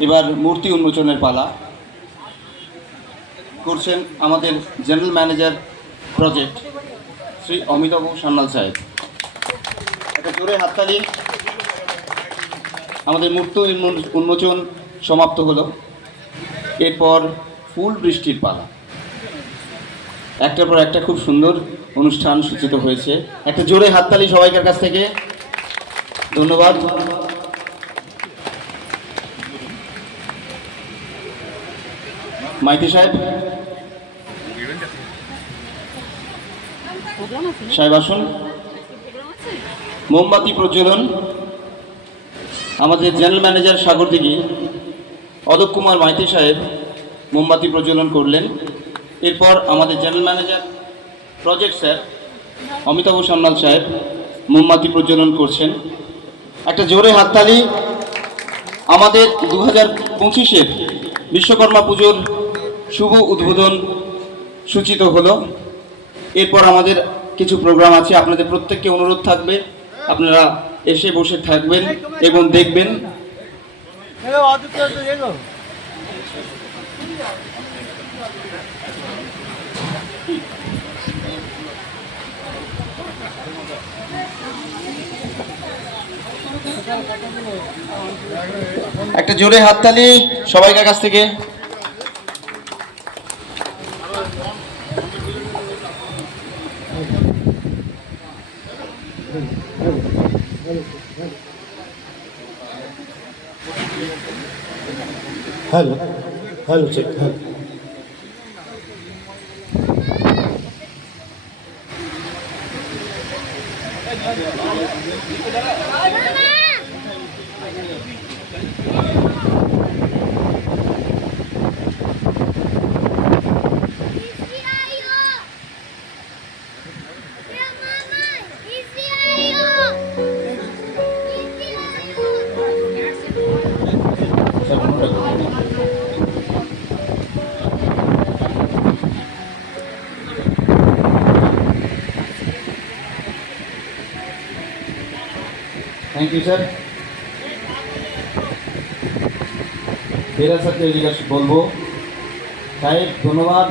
এবার মূর্তি উন্মোচনের পালা। করছেন আমাদের general manager project, Shri Amitabh Sanyal সাহেব। একটা জোরে হাততালি। আমাদের মূর্তি উন্মো- উন্মোচন সমাপ্ত হলো। এরপর ফুল বৃষ্টির পালা। একটার পর একটা খুব সুন্দর অনুষ্ঠান সূচিত হয়েছে। একটা জোরে হাততালি সবাইকার কাছ থেকে। ধন্যবাদ। মাইতি সাহেব। সাহেব আসুন। মোমবাতি প্রজ্বলন। আমাদের জেনারেল ম্যানেজার সাগরদিঘি অদক কুমার মাইতি সাহেব মোমবাতি প্রজ্বলন করলেন। এরপর আমাদের general manager, project sir Amitabh Sanyal সাহেব মোমবাতি প্রজ্বলন করছেন। একটা জোরে হাততালি। আমাদের দু হাজার পঁচিশের বিশ্বকর্মা পুজোর শুভ উদ্বোধন সূচিত হলো। এরপর আমাদের কিছু প্রোগ্রাম আছে, আপনাদের প্রত্যেককে অনুরোধ থাকবে। আপনারা এসে বসে থাকবেন এবং দেখবেন। একটা জোরে হাততালি সবাইকার কাছ থেকে। Hello hello check hello thank you sir ফেরা স্যারকে জিজ্ঞাসা বলব? সাহেব ধন্যবাদ।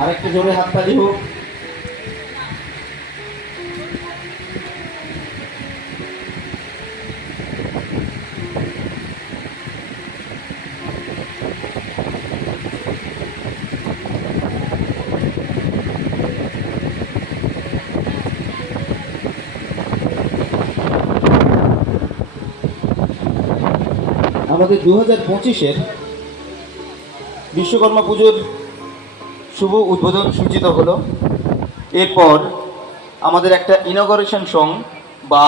আরেকটা জোরে হাত পা হোক আমাদের দু হাজার পঁচিশের বিশ্বকর্মা পুজোর শুভ উদ্বোধন সূচিত হলো। এরপর আমাদের একটা ইনগরেশন সং বা